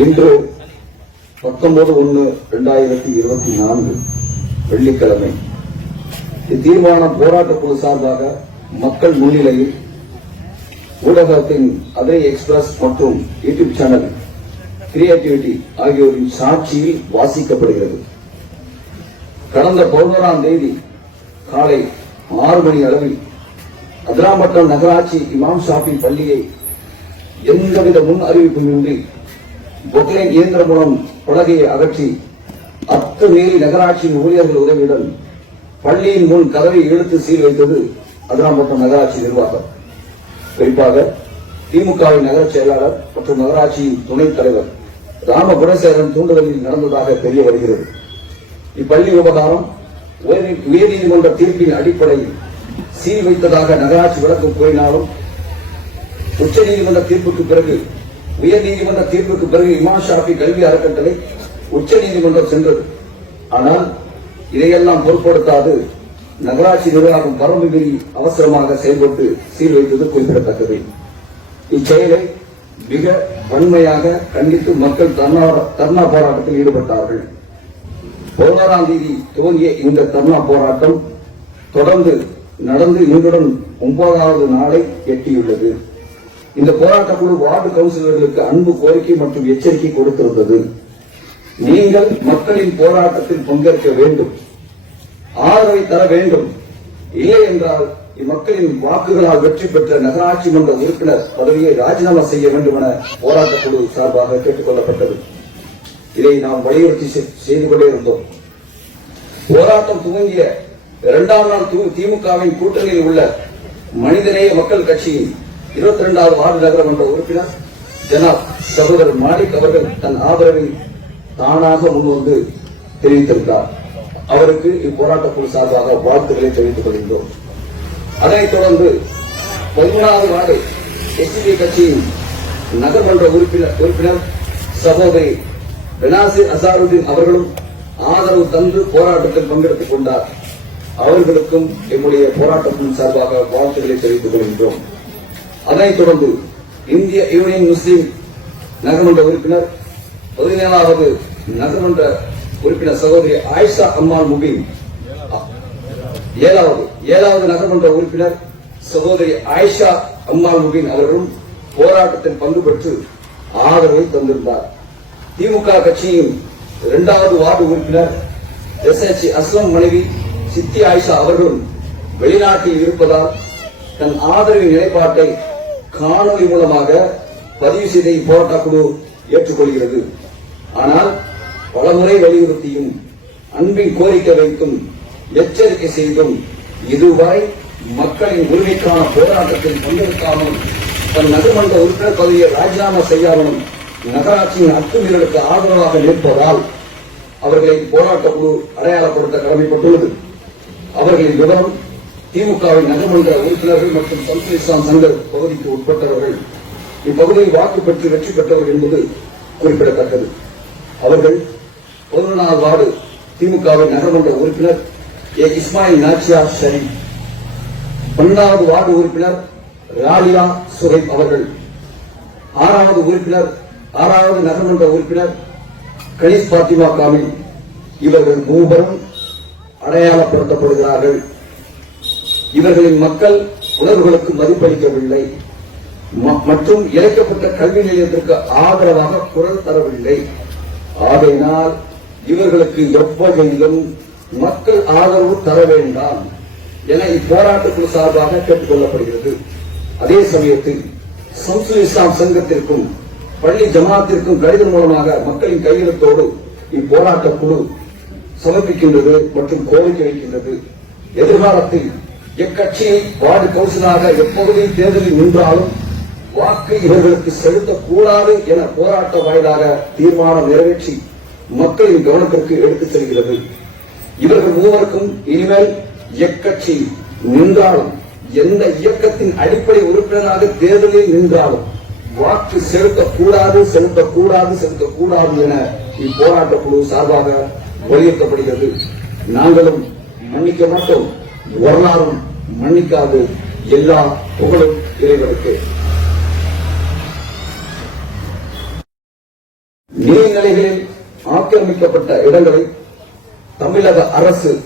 இன்று பத்தொன்பது ஒன்று இரண்டாயிரத்தி இருபத்தி நான்கு வெள்ளிக்கிழமை. இத்தீர்மானம் போராட்ட குழு சார்பாக மக்கள் முன்னிலையில் ஊடகத்தின் அதே எக்ஸ்பிரஸ் மற்றும் யூடியூப் சேனல் கிரியேட்டிவிட்டி ஆகியோரின் சாட்சியில் வாசிக்கப்படுகிறது. கடந்த பதினோராம் தேதி காலை ஆறு மணி அளவில் அதிராம்பட்டம் நகராட்சி இமாம் ஷாஃபி பள்ளியை எந்தவித முன் அறிவிப்புமின்றி பொக்லைன் இயந்திரம் மூலம் உலகையை அகற்றி அத்துமீறி நகராட்சியின் ஊழியர்கள் உதவியுடன் பள்ளியின் முன் கதவை இழுத்து சீல் வைத்தது அதிராம்பட்டம் நகராட்சி நிர்வாகம். குறிப்பாக திமுகவின் நகர செயலாளர் மற்றும் நகராட்சியின் துணைத் தலைவர் ராம குணசேகரன் தூண்டுதலில் நடந்ததாக தெரிய வருகிறது. இப்பள்ளி விவகாரம் உயர்- உயர்நீதிமன்ற தீர்ப்பின் அடிப்படையில் சீல் வைத்ததாக நகராட்சி விளக்கம் கூறினாலும் உச்சநீதிமன்ற தீர்ப்புக்கு பிறகு உயர்நீதிமன்ற தீர்ப்புக்கு பிறகு இமாம் ஷாஃபி கல்வி அறக்கட்டளை உச்ச நீதிமன்றம் சென்றது. ஆனால் இதையெல்லாம் பொருட்படுத்தாது. நகராட்சி நிர்வாகம் வரம்பு அவசரமாக செயல்பட்டு சீல் வைத்தது குறிப்பிடத்தக்கது. இச்செயலை மிக வன்மையாக கண்டித்து மக்கள் தர்ணா தர்ணா போராட்டத்தில் ஈடுபட்டார்கள். பதினோராம் தேதி துவங்கிய இந்த தர்ணா போராட்டம் தொடர்ந்து நடந்து இன்றுடன் ஒன்பதாவது நாளை எட்டியுள்ளது. இந்த போராட்ட குழு வார்டு கவுன்சிலர்களுக்கு அன்பு கோரிக்கை மற்றும் எச்சரிக்கை கொடுத்திருந்தது. நீங்கள் மக்களின் போராட்டத்தில் பங்கேற்க வேண்டும். ஆதரவை தர வேண்டும். இல்லை என்றால் இம்மக்களின் வாக்குகளால் வெற்றி பெற்ற நகராட்சி மன்ற உறுப்பினர் பதவியை ராஜினாமா செய்ய வேண்டும் என போராட்டக் குழு சார்பாக கேட்டுக் கொள்ளப்பட்டது. இதை நாம் வலியுறுத்தி செ- செய்து கொண்டே இருந்தோம். போராட்டம் துவங்கிய இரண்டாம் நாள் திமுகவின் கூட்டணியில் உள்ள மனிதநேய மக்கள் கட்சியின் இருபத்தி இரண்டாவது வார்டு நகரமன்ற உறுப்பினர் ஜனாப் சகோதரர் மாலிக் அவர்கள் தன் ஆதரவை தானாக முன்வந்து தெரிவித்திருந்தார். அவருக்கு இப்போராட்ட குழு சார்பாக வாழ்த்துக்களை தெரிவித்துக் கொள்கின்றோம். அதைத் தொடர்ந்து பதிமூணாவது வார்டு எஸ்டிபி கட்சியின் நகர்மன்ற உறுப்பினர் உறுப்பினர் சகோதரி பெனாசிர் அசாருதீன் அவர்களும் ஆதரவு தந்து போராட்டத்தில் பங்கெடுத்துக் கொண்டார். அவர்களுக்கும் எம்முடைய போராட்டத்தின் சார்பாக வாழ்த்துக்களை தெரிவித்துக் கொள்கின்றோம். அதனைத் தொடர்ந்து இந்திய யூனியன் முஸ்லீம் நகர்மன்ற உறுப்பினர் பதினேழாவது நகர்மன்ற உறுப்பினர் சகோதரி ஆயிஷா அம்மாள் முபீன் ஏழாவது ஏழாவது நகர்மன்ற உறுப்பினர் சகோதரி ஆயிஷா அம்மாள் முபீன் அவர்களும் போராட்டத்தில் பங்கு பெற்று ஆதரவை தந்திருந்தார். திமுக கட்சியின் இரண்டாவது வார்டு உறுப்பினர் எஸ் எச் அஸ்லம் மனைவி சித்தி ஆயிஷா அவர்களும் வெளிநாட்டில் இருப்பதால் தன் ஆதரவின் நிலைப்பாட்டை காணொலி மூலமாக பதிவு செய்த இப்போராட்ட குழு ஏற்றுக்கொள்கிறது. ஆனால் பலமுறை வலியுறுத்தியும் அன்பின் கோரிக்கை வைத்தும் எச்சரிக்கை செய்தும் இதுவரை மக்களின் உரிமைக்கான போராட்டத்தில் பங்கெடுக்காமல் தன் நகர்மன்ற உறுப்பினர் பதவியை ராஜினாமா செய்யாமலும் நகராட்சியின் அத்துமீறலுக்கு ஆதரவாக நிற்பதால் அவர்களை போராட்ட குழு அடையாளப்படுத்த கடமைப்பட்டுள்ளது. அவர்களின் விவரம் திமுகவின் நகர்மன்ற உறுப்பினர்கள் மற்றும் சம்சுல் இஸ்லாம் சங்க பகுதிக்கு உட்பட்டவர்கள் இப்பகுதியில் வாக்கு பெற்று வெற்றி பெற்றவர்கள் என்பது குறிப்பிடத்தக்கது. அவர்கள் பதினொன்றாவது வார்டு திமுகவின் நகர்மன்ற உறுப்பினர் ஏ. இஸ்மாயில் நாச்சியார் ஷரீப். பன்னெண்டாவது வார்டு உறுப்பினர் ராலியா சுஹைப் அவர்கள். ஆறாவது உறுப்பினர் ஆறாவது நகர்மன்ற உறுப்பினர் கனிஷ் பாத்திமா காமில். இவர்கள் மூவரும் அடையாளப்படுத்தப்படுகிறார்கள். இவர்களின் மக்கள் உணர்வுகளுக்கு மதிப்பளிக்கவில்லை. ம- மற்றும் இழைக்கப்பட்ட கல்வி நிலையத்திற்கு ஆதரவாக குரல் தரவில்லை. ஆகையினால் இவர்களுக்கு எவ்வகையிலும் மக்கள் ஆதரவு தர வேண்டாம் என இப்போராட்டக்குழு சார்பாக கேட்டுக் கொள்ளப்படுகிறது அதே சமயத்தில் சம்சுல் இஸ்லாம் சங்கத்திற்கும் பள்ளி ஜமாத்திற்கும் கடிதம் மூலமாக மக்களின் கையெழுத்தோடு இப்போராட்ட குழு சமர்ப்பிக்கின்றது மற்றும் கோரிக்கை வைக்கின்றது. எதிர்காலத்தில் எக்கட்சியை வார்டு கவுன்சிலராக எப்பகுதியில் தேர்தலில் நின்றாலும் வாக்கு இவர்களுக்கு செலுத்தக்கூடாது என போராட்ட வாயிலாக தீர்மானம் நிறைவேற்றி மக்களின் கவனத்திற்கு எடுத்துச் செல்கிறது. இவர்கள் மூவருக்கும் இனிமேல் எக்கட்சி நின்றாலும் எந்த இயக்கத்தின் அடிப்படை உறுப்பினராக தேர்தலில் நின்றாலும் வாக்கு செலுத்தக்கூடாது செலுத்தக்கூடாது செலுத்தக்கூடாது என இப்போராட்ட குழு சார்பாக வலியுறுத்தப்படுகிறது. நாங்களும் மன்னிக்க மாட்டோம். வரலாறும் மன்னிக்காது எல்லா புகழும் இறைவனுக்கு. நீர்நிலைகளில் ஆக்கிரமிக்கப்பட்ட இடங்களை தமிழக அரசு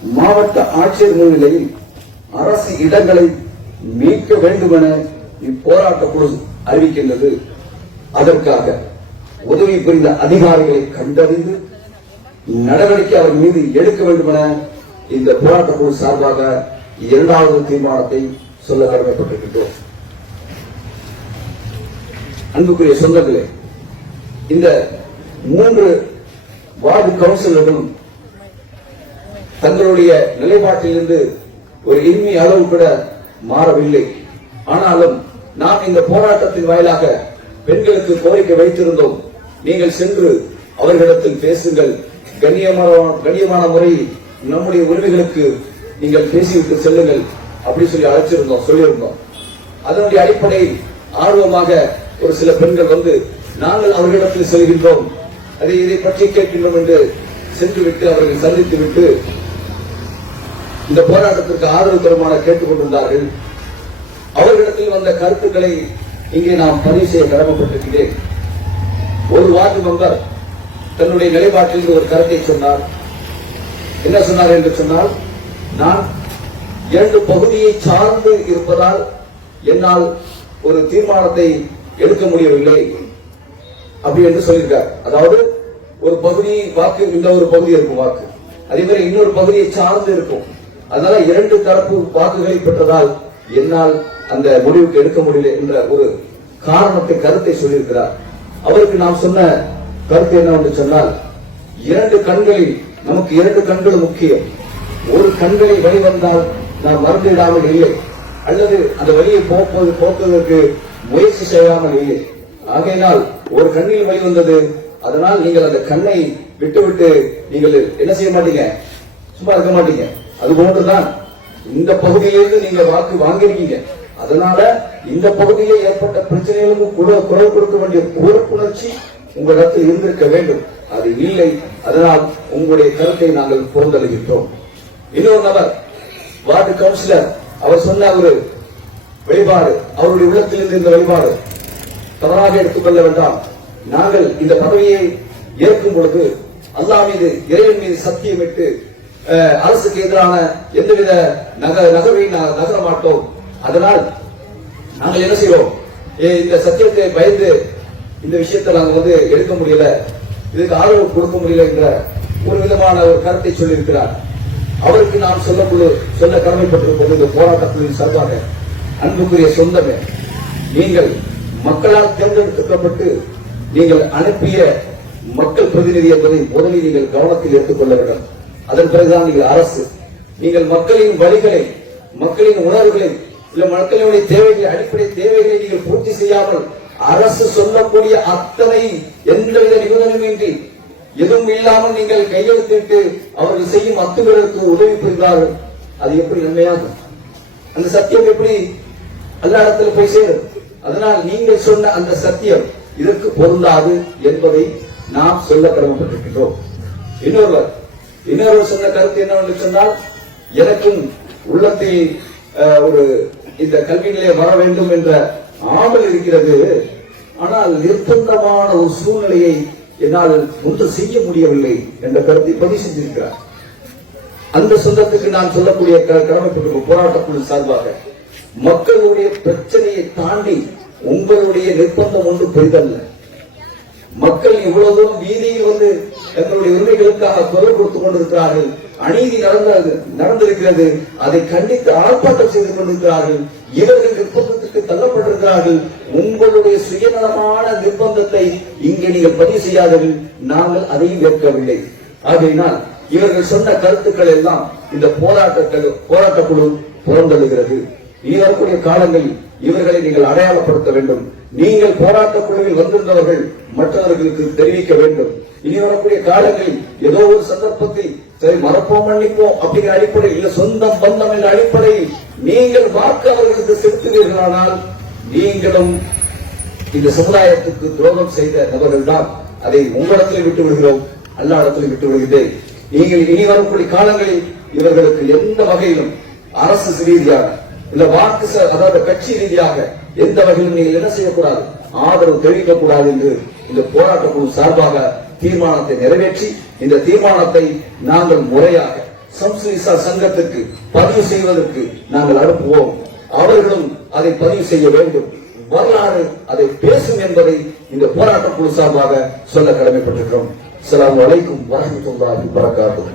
மாவட்ட ஆட்சியர் முன்னிலையில் அரசு இடங்களை மீட்க வேண்டுமென இப்போராட்ட குழு அறிவிக்கின்றது. அதற்காக உதவி புரிந்த அதிகாரிகளை கண்டறிந்து நடவடிக்கை அவர் மீது எடுக்க வேண்டுமென இந்த போராட்ட குழு சார்பாக இரண்டாவது தீர்மானத்தை சொல்ல கடமைப்பட்டிருக்கின்றோம். அன்புக்குரிய சொந்தங்களே இந்த மூன்று வார்டு கவுன்சிலர்களும் தங்களுடைய நிலைப்பாட்டிலிருந்து ஒரு இனிமை அளவு கூட மாறவில்லை. ஆனாலும் நாம் இந்த போராட்டத்தின் வாயிலாக பெண்களுக்கு கோரிக்கை வைத்திருந்தோம். நீங்கள் சென்று அவர்களிடத்தில் பேசுங்கள். கண்ணியமான கண்ணியமான முறையில் நம்முடைய உரிமைகளுக்கு நீங்கள் பேசிவிட்டு செல்லுங்கள் அப்படின்னு சொல்லி அழைச்சிருந்தோம் சொல்லியிருந்தோம். அதனுடைய அடிப்படை ஆர்வமாக ஒரு சில பெண்கள் வந்து நாங்கள் அவர்களிடத்தில் செல்கின்றோம். அதை இதை பற்றி கேட்கின்றோம் என்று சென்று விட்டு அவர்கள் சந்தித்து விட்டு இந்த போராட்டத்திற்கு ஆதரவு தருமான கேட்டுக் கொண்டிருந்தார்கள். அவர்களிடத்தில் வந்த கருத்துக்களை இங்கே நாம் பதிவு செய்ய கடமைப்பட்டிருக்கிறேன். ஒரு வார்டு மெம்பர் தன்னுடைய நிலைப்பாட்டில் ஒரு கருத்தை சொன்னார். என்ன சொன்னார் என்று சொன்னால் நான் இரண்டு பகுதியை சார்ந்து இருப்பதால் என்னால் ஒரு தீர்மானத்தை எடுக்க முடியவில்லை. அப்படி என்று சொல்லியிருக்கார். அதாவது ஒரு பகுதி வாக்கு இந்த ஒரு பகுதி இருக்கும் வாக்கு. அதே மாதிரி இன்னொரு பகுதியை சார்ந்து இருக்கும். அதனால இரண்டு தரப்பு வாக்குகளை பெற்றதால் என்னால் அந்த முடிவுக்கு எடுக்க முடியல என்ற ஒரு காரணத்தை கருத்தை சொல்லியிருக்கிறார். அவருக்கு நாம் சொன்ன கருத்து என்னவென்று சொன்னால் இரண்டு கண்களில் நமக்கு இரண்டு கண்கள் முக்கியம். ஒரு கண்களை வழி வந்தால் நாம் மறந்துவிடாமல் இல்லை. அல்லது அந்த வழியை போக்குவது போக்குவதற்கு முயற்சி செய்யாமல் இல்லை. ஆகையினால் ஒரு கண்ணில் வழி வந்தது அதனால் நீங்கள் அந்த கண்ணை விட்டுவிட்டு நீங்கள் என்ன செய்ய மாட்டீங்க? சும்மா இருக்க மாட்டீங்க. அது போன்றுதான். இந்த பகுதியிலிருந்து நீங்க வாக்கு வாங்கியிருக்கீங்க. அதனால இந்த பகுதியிலே ஏற்பட்ட பிரச்சனைகளுக்கு குரல் கொடுக்க வேண்டிய பொறுப்புணர்ச்சி உங்களிடத்தில் இருந்திருக்க வேண்டும். அது இல்லை. அதனால் உங்களுடைய கருத்தை நாங்கள் புறந்தளிக்கின்றோம் இன்னொரு நபர் வார்டு கவுன்சிலர் அவர் சொன்ன ஒரு வெளிப்பாடு அவருடைய உள்ளத்திலிருந்து இந்த வெளிப்பாடு தவறாக எடுத்துக்கொள்ள வேண்டாம் நாங்கள் இந்த பதவியை ஏற்கும் பொழுது அல்லா மீது இறைவன் மீது சத்தியமிட்டு விட்டு அரசுக்கு எதிரான எந்தவித நக நகர்வை நகர மாட்டோம் அதனால் நாங்கள் என்ன செய்வோம்? இந்த சத்தியத்தை பயந்து இந்த விஷயத்தை நாங்கள் வந்து எடுக்க முடியல. இதுக்கு ஆதரவு கொடுக்க முடியல என்ற ஒரு விதமான ஒரு கருத்தை சொல்லியிருக்கிறார். அவருக்கு நாம் சொல்லக்கூடிய சொல்ல கடமைப்பட்டிருப்பது இந்த போராட்டத்தின் சார்பாக அன்புக்குரிய சொந்தமே. நீங்கள் மக்களால் தேர்ந்தெடுக்கப்பட்டு நீங்கள் அனுப்பிய மக்கள் பிரதிநிதி என்பதை முதலில் நீங்கள் கவனத்தில் எடுத்துக்கொள்ள வேண்டும். அதன் பிறகுதான் நீங்கள் அரசு. நீங்கள் மக்களின் வழிகளை மக்களின் உணர்வுகளை இல்ல மக்களுடைய தேவைகளை அடிப்படை தேவைகளை நீங்கள் பூர்த்தி செய்யாமல் அரசு சொல்லக்கூடிய அத்தனை எந்தவித நிபந்தனையுமின்றி எதுவும் இல்லாமல் நீங்கள் கையெழுத்திட்டு அவர்கள் செய்யும் அத்துகளுக்கு உதவி புரிந்தார்கள். அது எப்படி நன்மையாகும்? அந்த சத்தியம் எப்படி எல்லா இடத்துல போய் சேரும்? அதனால் நீங்கள் சொன்ன அந்த சத்தியம் இதற்கு பொருந்தாது என்பதை நாம் சொல்ல கடமைப்பட்டிருக்கின்றோம் இன்னொருவர் இன்னொருவர் சொன்ன கருத்து என்னவென்று சொன்னால் எனக்கும் உள்ளத்தை அஹ், ஒரு இந்த கல்வி நிலையம் வர வேண்டும் என்ற ஆவல் இருக்கிறது. ஆனால் நிர்பந்தமான ஒரு சூழ்நிலையை என்னால் ஒன்று செய்ய முடியவில்லை என்ற கருத்தை பதிவு செஞ்சிருக்கிறார். அந்த சொந்தத்துக்கு நான் சொல்லக்கூடிய க- போராட்டக்குழு சார்பாக மக்களுடைய பிரச்சனையை தாண்டி உங்களுடைய நிர்பந்தம் ஒன்று பெரிதல்ல. மக்கள் இவ்வளவு தூரம் வீதியில் வந்து தங்களுடைய உரிமைகளுக்காக குரல் கொடுத்துக் கொண்டிருக்கிறார்கள். அநீதி நடந்தது நடந்திருக்கிறது. அதை கண்டித்து ஆர்ப்பாட்டம் செய்து கொண்டிருக்கிறார்கள். இவர்கள் நிர்பந்தத்துக்கு தள்ளப்பட்டிருக்கிறார்கள். உங்களுடைய சுயநலமான நிர்பந்தத்தை இங்கே நீங்கள் பதிவு செய்யாதீர்கள். நாங்கள் அதையும் ஏற்கவில்லை. ஆகையினால் இவர்கள் சொன்ன கருத்துக்கள் எல்லாம் இந்த போராட்டங்கள் போராட்டக்குழு புறந்தழுகிறது இனி வரக்கூடிய காலங்களில் இவர்களை நீங்கள் அடையாளப்படுத்த வேண்டும். நீங்கள் போராட்ட குழுவில் வந்திருந்தவர்கள் மற்றவர்களுக்கு தெரிவிக்க வேண்டும். இனி வரக்கூடிய காலங்களில் ஏதோ ஒரு சந்தர்ப்பத்தில் சரி மறப்போம் மன்னிப்போம் அப்படிங்கிற அடிப்படையில் இல்ல சொந்தம் பந்தம் என்ற அடிப்படையில் நீங்கள் வாக்கு அவர்களுக்கு செலுத்துவீர்களானால் நீங்களும் இந்த சமுதாயத்துக்கு துரோகம் செய்த நபர்கள் தான். அதை உங்களிடத்தில் விட்டு விடுகிறோம். அல்லா இடத்தில் விட்டு விடுகிறேன். நீங்கள் இனி வரக்கூடிய காலங்களில் இவர்களுக்கு எந்த வகையிலும் அரசு ரீதியான இந்த வாக்கு அதாவது கட்சி ரீதியாக எந்த வகையிலும் நீங்கள் என்ன செய்யக்கூடாது? ஆதரவு தெரிவிக்க கூடாது என்று இந்த போராட்ட குழு சார்பாக தீர்மானத்தை நிறைவேற்றி இந்த தீர்மானத்தை நாங்கள் முறையாக சம்ஸ்கிருத சங்கத்திற்கு பதிவு செய்வதற்கு நாங்கள் அனுப்புவோம். அவர்களும் அதை பதிவு செய்ய வேண்டும். வரலாறு அதை பேசும் என்பதை இந்த போராட்ட குழு சார்பாக சொல்ல கடமைப்பட்டிருக்கிறோம். அஸ்ஸலாமு அலைக்கும் வரமத்துல்லாஹி வரகாத்துஹு